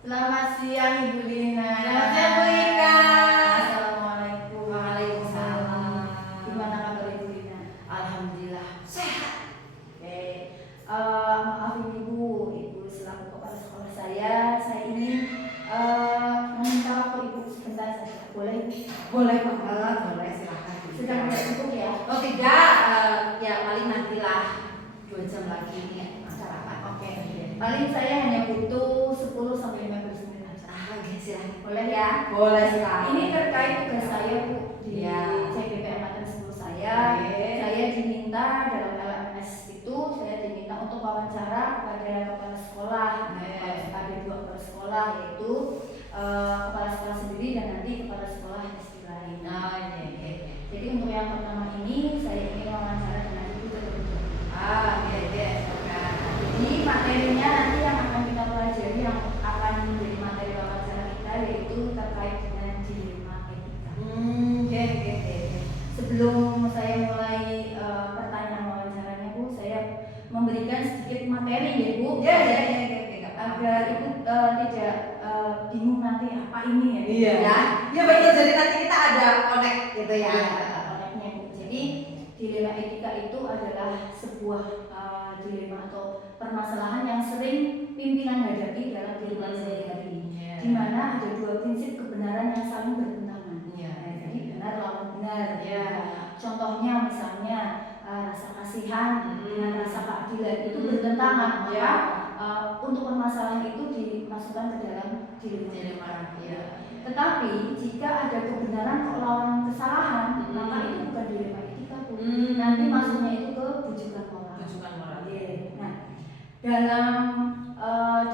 Selamat siang Ibu Lina. Selamat siang Bu Ika. Assalamualaikum. Waalaikumsalam. Gimana kabar Ibu Lina? Alhamdulillah sehat. Oke. Maafin Ibu selaku kepala sekolah saya ingin meminta waktu Ibu sebentar saja. Boleh Ibu? Boleh banget, boleh silahkan. Sedang tidak cukup ya? Oh tidak, ya paling nantilah 2 jam lagi ini acara apa? Oke. Paling saya hanya butuh 10 sampai 15 menit aja. Oke silahkan. Boleh ya? Boleh silahkan. Ini terkait tugas saya Bu di Ya. CPP Angkatan 10 saya. Oke. Saya diminta dalam LMS itu saya diminta untuk wawancara kepada kepala sekolah. Ada 2 kepala sekolah yaitu kepala sekolah sendiri dan nanti kepala sekolah SD lain. Oh iya. Jadi untuk yang pertama ini saya ingin wawancara dengan Ibu terlebih dahulu. Iya. Jadi materinya nanti yang akan kita pelajari yang akan menjadi materi wawancara kita yaitu terkait dengan dilema etika. Oke. Sebelum saya mulai pertanyaan wawancaranya Bu, saya memberikan sedikit materi ya Bu. Iya. Agar Ibu tidak bingung nanti apa ini ya. Iya. Ya. Ya betul, jadi nanti kita ada connect gitu ya. Koneknya Bu. Jadi dilema etika itu adalah sebuah dilema atau permasalahan yang sering pimpinan hadapi dalam kehidupan sehari-hari. Di mana ada 2 prinsip kebenaran yang saling bertentangan. Jadi benar lawan benar. Contohnya misalnya rasa kasihan dengan rasa keadilan itu bertentangan. Maka untuk permasalahan itu dimasukkan ke dalam dilema. Tetapi jika ada kebenaran kok lawan kesalahan, maka itu bukan dilema etika Bu. Nanti masuknya itu ke bujukan moral. Nah, dalam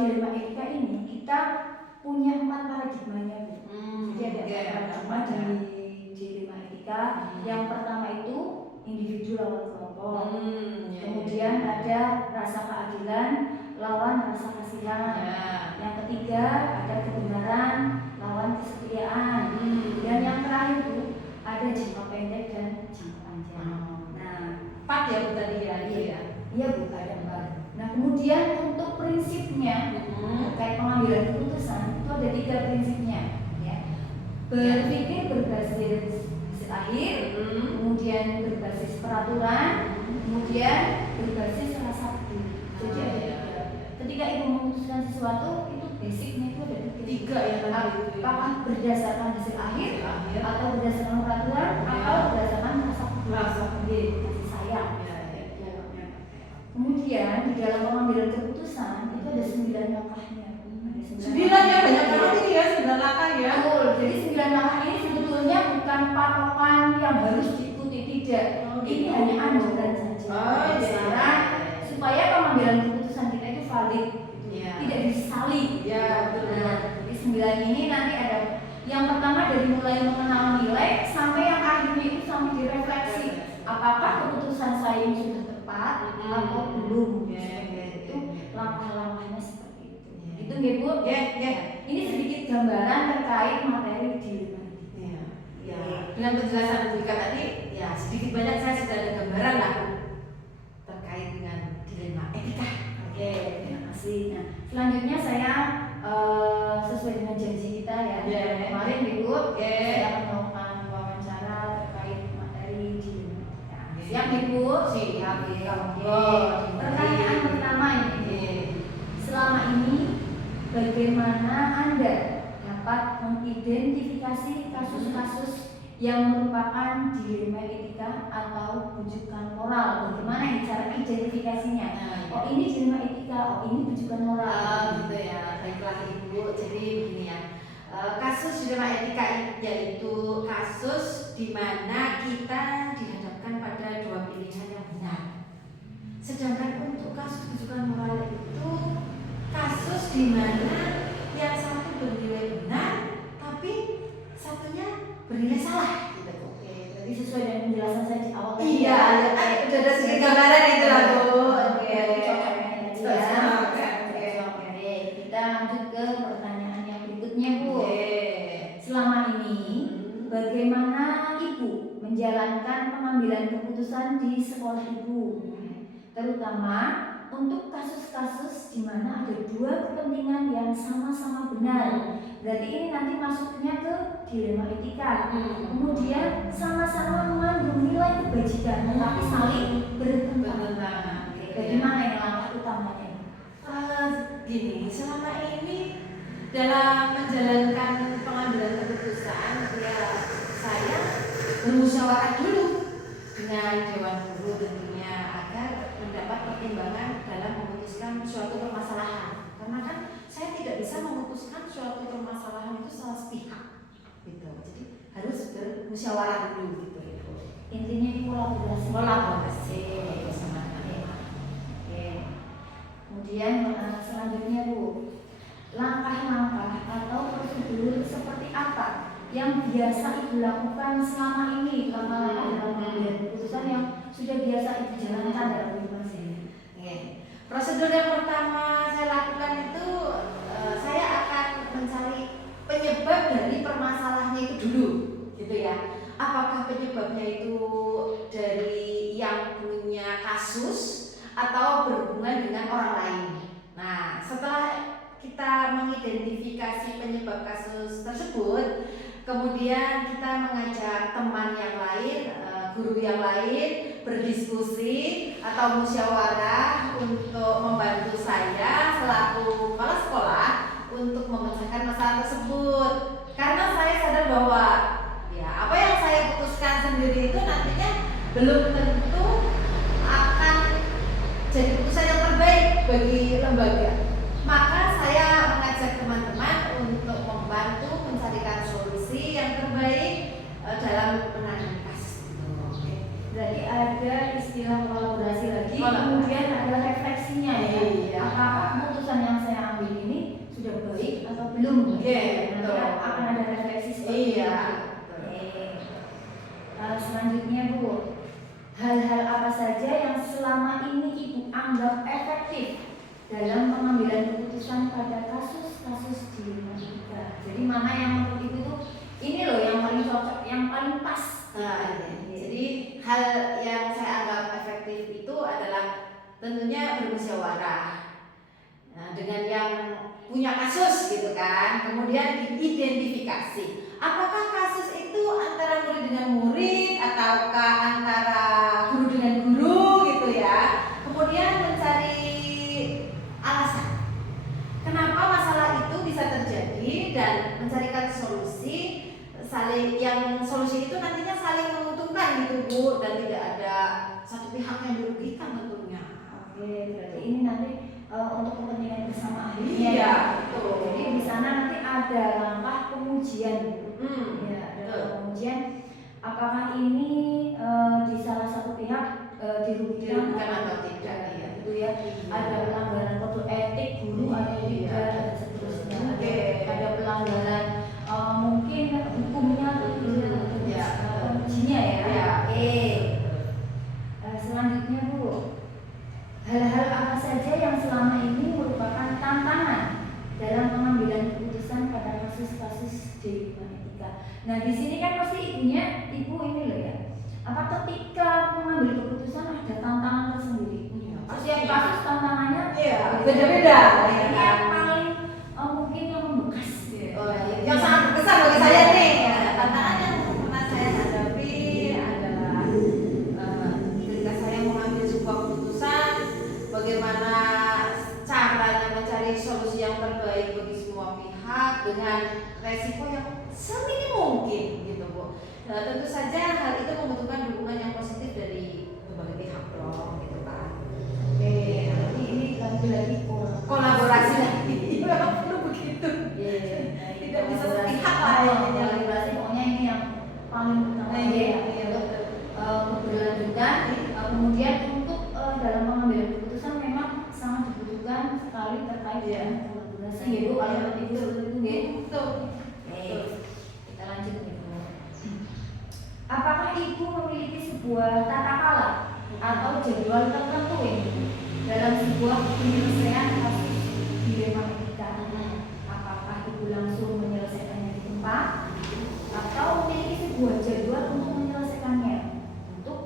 dilema etika ini kita punya 4 paradigmanya Bu. Jadi ada 4 paradigma di dilema etika. Yang pertama itu individu lawan kelompok. Kemudian ada rasa keadilan lawan rasa kasihan. Yang ketiga ada kebenaran lawan kesetiaan. Dan yang terakhir itu ada jangka pendek dan jangka panjang. Nah, 4 ya Bu tadi ya. iya Bu, ada 4. Nah, kemudian untuk prinsipnya terkait pengambilan keputusan itu ada 3 prinsipnya ya. Berpikir berbasis akhir, kemudian berbasis peraturan, kemudian berbasis rasa peduli. Jadi ada 3. Ketika Ibu memutuskan sesuatu itu basicnya itu ada 3 ya. Apakah berdasarkan hasil akhir atau berdasarkan peraturan atau berdasarkan rasa peduli, kasih sayang. Kemudian di dalam pengambilan keputusan itu ada 9 langkahnya. 9 ya, banyak banget ini ya, 9 langkah ya. Betul. Jadi 9 langkah ini sebetulnya bukan patokan yang harus diikuti, tidak. Ini hanya anjuran saja. Supaya pengambilan keputusan kita itu valid, tidak disalib. Nah, jadi 9 ini nanti ada yang pertama dari mulai mengenal nilai sampai yang akhirnya itu sampai direfleksi. Apakah keputusan saya ini sudah tepat atau belum? Itu langkah-langkahnya seperti itu. Itu nggih Bu? Ini sedikit gambaran terkait materi dilema etika. Dengan penjelasan Bu Ika tadi, ya sedikit banyak saya sudah ada gambaran lah terkait dengan dilema etika. Oke, terima kasih. Nah, selanjutnya saya sesuai dengan janji kita ya. Kemarin Ibu, saya akan melakukan wawancara terkait materi dilema etika. Siap Ibu? Siap. Oke. Pertanyaan pertama ini. Selama ini bagaimana Anda dapat mengidentifikasi kasus-kasus yang merupakan dilema etika atau bujukan moral? Bagaimana cara identifikasinya? Oh ini dilema etika, oh ini bujukan moral. Gitu ya. Baiklah Ibu. Jadi begini ya. Kasus dilema etika yaitu kasus di mana kita dihadapkan pada 2 pilihan yang benar. Sedangkan untuk kasus bujukan moral itu kasus di mana yang satu bernilai benar tapi satunya bernilai salah gitu. Oke, berarti sesuai dengan penjelasan saya di awal. Iya, udah ada sedikit gambaran itu lah Bu. Oke, kita lanjut ke pertanyaan yang berikutnya Bu. Selama ini bagaimana Ibu menjalankan pengambilan keputusan di sekolah Ibu, terutama untuk kasus-kasus di mana ada dua kepentingan yang sama-sama benar. Berarti ini nanti masuknya ke dilema etika. Kemudian sama-sama mengandung nilai kebajikan, tetapi saling bertentangan. Bagaimana yang langkah utamanya? Gini, selama ini dalam menjalankan pengambilan keputusan, ya saya bermusyawarah dulu dengan Dewan Guru tentunya agar mendapat pertimbangan dalam memutuskan suatu permasalahan. Karena kan saya tidak bisa memutuskan suatu permasalahan itu salah sepihak, gitu. Jadi harus bermusyawarah dulu, gitu. Intinya di kolaborasi. Kemudian selanjutnya Bu, langkah-langkah atau prosedur seperti apa yang biasa Ibu lakukan selama ini, langkah-langkah dalam mengambil keputusan yang sudah biasa Ibu jalankan dalam kehidupan sehari-hari? Prosedur yang pertama saya lakukan itu saya akan mencari penyebab dari permasalahannya itu dulu, gitu ya. Apakah penyebabnya itu dari yang punya kasus atau berhubungan dengan orang lain. Nah, setelah kita mengidentifikasi penyebab kasus tersebut, kemudian kita mengajak teman yang lain, guru yang lain berdiskusi atau musyawarah untuk membantu saya selaku kepala sekolah untuk memecahkan masalah tersebut. Karena saya sadar bahwa ya apa yang saya putuskan sendiri itu nantinya belum tentu akan jadi keputusan yang terbaik bagi lembaga. Maka saya mengajak teman-teman untuk membantu mencarikan solusi yang terbaik dalam menangani kasus itu. Berarti ada istilah kolaborasi lagi, kemudian ada refleksinya ya. Apakah keputusan yang saya ambil ini sudah baik atau belum? Nanti akan ada refleksi seperti itu. Selanjutnya Bu, hal-hal apa saja yang selama ini Ibu anggap efektif dalam pengambilan keputusan pada kasus-kasus dilema etika? Jadi mana yang menurut Ibu tuh ini loh yang paling cocok, yang paling pas? Jadi hal yang saya anggap efektif itu adalah tentunya bermusyawarah dengan yang punya kasus, gitu kan. Kemudian diidentifikasi apakah kasus itu antara murid dengan murid ataukah antara guru dengan guru, gitu ya. Kemudian mencari alasan kenapa masalah itu bisa terjadi dan mencarikan solusi, saling yang solusi itu nantinya saling menguntungkan, gitu Bu, dan tidak ada satu pihak yang dirugikan tentunya. Berarti ini nanti untuk kepentingan bersama akhirnya. Iya, betul. Jadi di sana nanti ada langkah pengujian. Ya, ada pengujian apakah ini di salah satu pihak dirugikan atau tidak, ya. Gitu ya. Ada pelanggaran kode etik guru atau tidak, dan seterusnya. Ada pelanggaran mungkin hukumnya atau tidak, pengujinya ya. Selanjutnya Bu, hal-hal apa saja yang selama ini merupakan tantangan dalam pengambilan keputusan pada kasus-kasus dilema etika? Nah di sini kan pasti ibu ini loh ya. Apa ketika mengambil keputusan ada tantangan tersendiri? Setiap kasus tantangannya beda-beda. Ini yang paling mungkin yang membekas. Yang sangat berkesan bagi saya nih. Tantangan yang pernah saya hadapi adalah ketika saya mengambil sebuah keputusan, bagaimana caranya mencari solusi yang terbaik bagi semua pihak dengan resiko yang seminim mungkin, gitu Bu. Tentu saja hal itu membutuhkan dukungan yang positif dari berbagai pihak dong, gitu kan. Nanti ini lagi-lagi kolaborasi lagi. Memang perlu begitu. Tidak bisa sepihak lah ya. Kolaborasi pokoknya ini yang paling utama keberlanjutan. Kemudian untuk dalam mengambil keputusan memang sangat dibutuhkan sekali terkait dengan kolaborasi. Ya Bu, kalau Ibu seperti itu ya. Betul. Kita lanjut nih Bu. Apakah Ibu memiliki sebuah tata cara atau jadwal tertentu ini dalam sebuah penyelesaian kasus dilema etika? Apakah Ibu langsung menyelesaikannya di tempat atau memiliki sebuah jadwal untuk menyelesaikannya?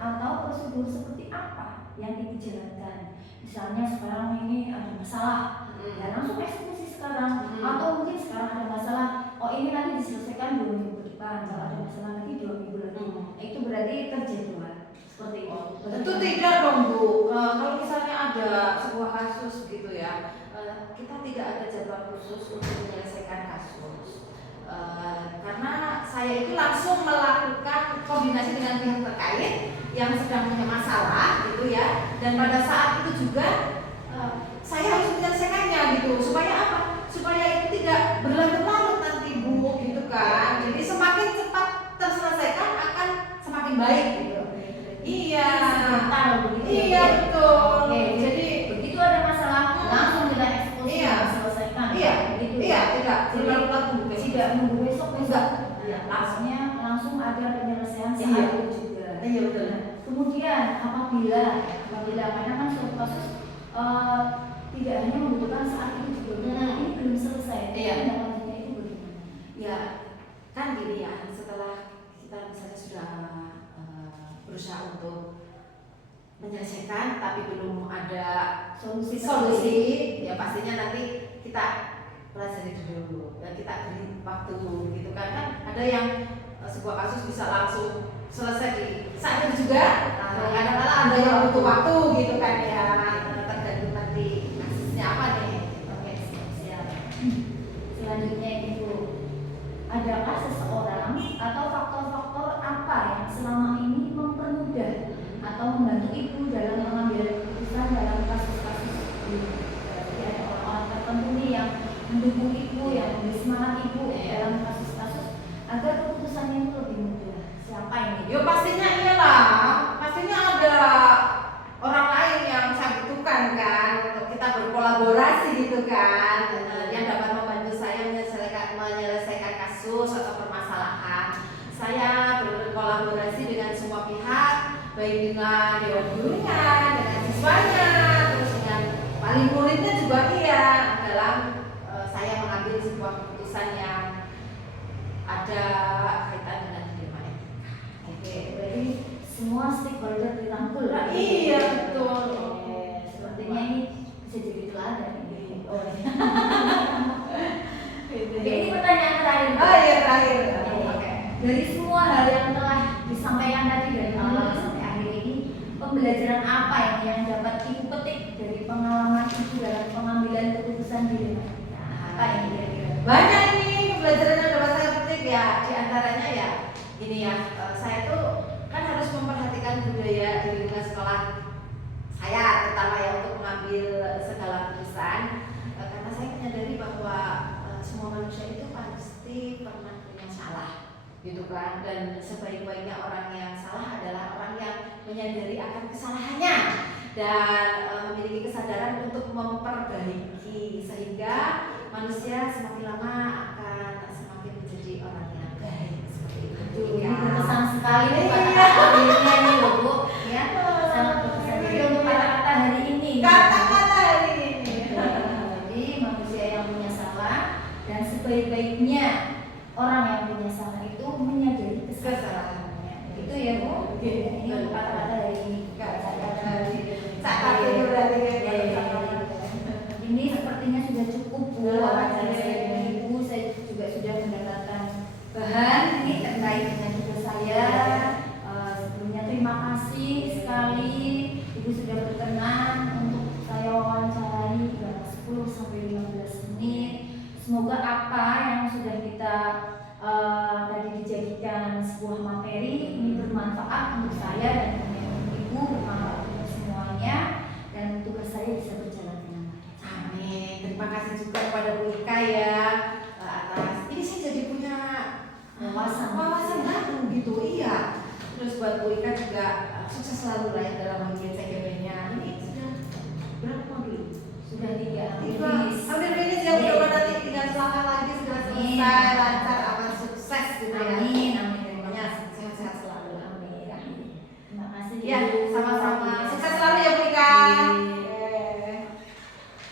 Atau prosedur seperti apa yang Ibu jalankan? misalnya sekarang ini ada masalah, ya langsung eksekusi sekarang. Atau mungkin sekarang ada masalah, oh ini nanti diselesaikan 2 minggu ke depan, kalau ada masalah lagi 2 minggu lagi. Nah, itu berarti terjadwal seperti itu. Tentu tidak dong Bu. Kalau misalnya ada sebuah kasus gitu ya, kita tidak ada jadwal khusus untuk menyelesaikan kasus. Karena saya itu langsung melakukan koordinasi dengan pihak terkait yang sedang punya masalah gitu ya, dan pada saat itu juga saya harus menyelesaikannya gitu. Supaya apa? Supaya itu tidak berlarut-larut nanti Bu gitu kan. Jadi semakin cepat terselesaikan akan semakin baik gitu. Iya, iya betul. Jadi begitu ada masalah langsung kita eksekusi, selesaikan. Iya, tidak tidak nunggu besok. Langsungnya langsung ada penyelesaian saat itu juga. Iya betul. Kemudian apabila karena kan suatu kasus tidak hanya membutuhkan saat itu juga, ini belum selesai. Lanjutnya itu bagaimana? Ya kan gini ya, setelah kita misalnya sudah berusaha untuk menyelesaikan tapi belum ada solusi, ya pastinya nanti kita pelajari dulu, ya kita beri waktu gitu kan ada yang sebuah kasus bisa langsung selesai di saat itu juga, kadang-kadang ada yang butuh waktu gitu kan ya, tergantung nanti kasusnya apa nih. Oke, siap. Selanjutnya Ibu, adakah seseorang atau faktor-faktor apa yang selama ini mempermudah atau membantu Ibu dalam mengambil keputusan dalam kasus-kasus ini? Jadi ada orang-orang tertentu nih yang mendukung Ibu, yang memberi semangat Ibu dalam kasus-kasus agar keputusannya itu lebih mudah. Siapa ini? Yo pastinya iyalah, pastinya ada orang lain yang saya butuhkan kan untuk kita berkolaborasi gitu kan, yang dapat membantu saya menyelesaikan kasus atau permasalahan. Saya berkolaborasi dengan semua pihak, baik dengan dewan gurunya, dengan siswanya, terus dengan wali muridnya juga iya, dalam saya mengambil sebuah keputusan yang ada kaitan dengan dilema etika. Oke, berarti semua stakeholder dirangkul. Iya betul. Sepertinya ini bisa jadi teladan ini. Oh iya. Oke, ini pertanyaan terakhir. Oh iya terakhir. Oke. Dari semua hal yang telah disampaikan tadi dari awal sampai akhir ini, pembelajaran apa yang dapat Ibu petik dari pengalaman Ibu dalam pengambilan keputusan dilema etika? Apa ini kira-kira? Banyak nih pembelajaran yang dapat saya petik ya. Di antaranya ya ini ya, saya tuh kan harus memperhatikan budaya di lingkungan sekolah saya, terutama ya untuk mengambil segala keputusan, karena saya menyadari bahwa semua manusia itu pasti pernah punya salah gitu kan, dan sebaik-baiknya orang yang salah adalah orang yang menyadari akan kesalahannya dan memiliki kesadaran untuk memperbaiki, sehingga manusia semakin lama akan semakin menjadi orang yang baik seperti itu. Ini berkesan sekali kata-kata hari ini loh Bu, ya. Sangat berkesan. Jadi untuk kata-kata hari ini. Kata-kata hari ini. Jadi manusia yang punya salah dan sebaik-baiknya orang yang punya salah itu menyadari kesalahannya. Itu ya Bu. Ini untuk kata-kata hari ini. Kata-kata hari ini. Ini sepertinya sudah cukup Bu. Dari Ibu saya juga sudah mendapatkan bahan ini terkait dengan tugas saya. Sebelumnya terima kasih sekali Ibu sudah berkenan untuk saya wawancarai 10-15 menit. Semoga apa yang sudah kita tadi dijadikan sebuah materi ini bermanfaat untuk saya dan untuk Ibu, bermanfaat untuk semuanya, dan tugas saya bisa berjalan dengan baik. Amin. Terima kasih juga kepada Bu Ika ya atas ini saya jadi punya wawasan baru gitu. Iya. Terus buat Bu Ika juga sukses selalu lah ya dalam bagian CGP-nya. Ini sudah berapa modul? Sudah 3 Hampir finish ya, mudah-mudahan nanti tinggal selangkah lagi sudah selesai.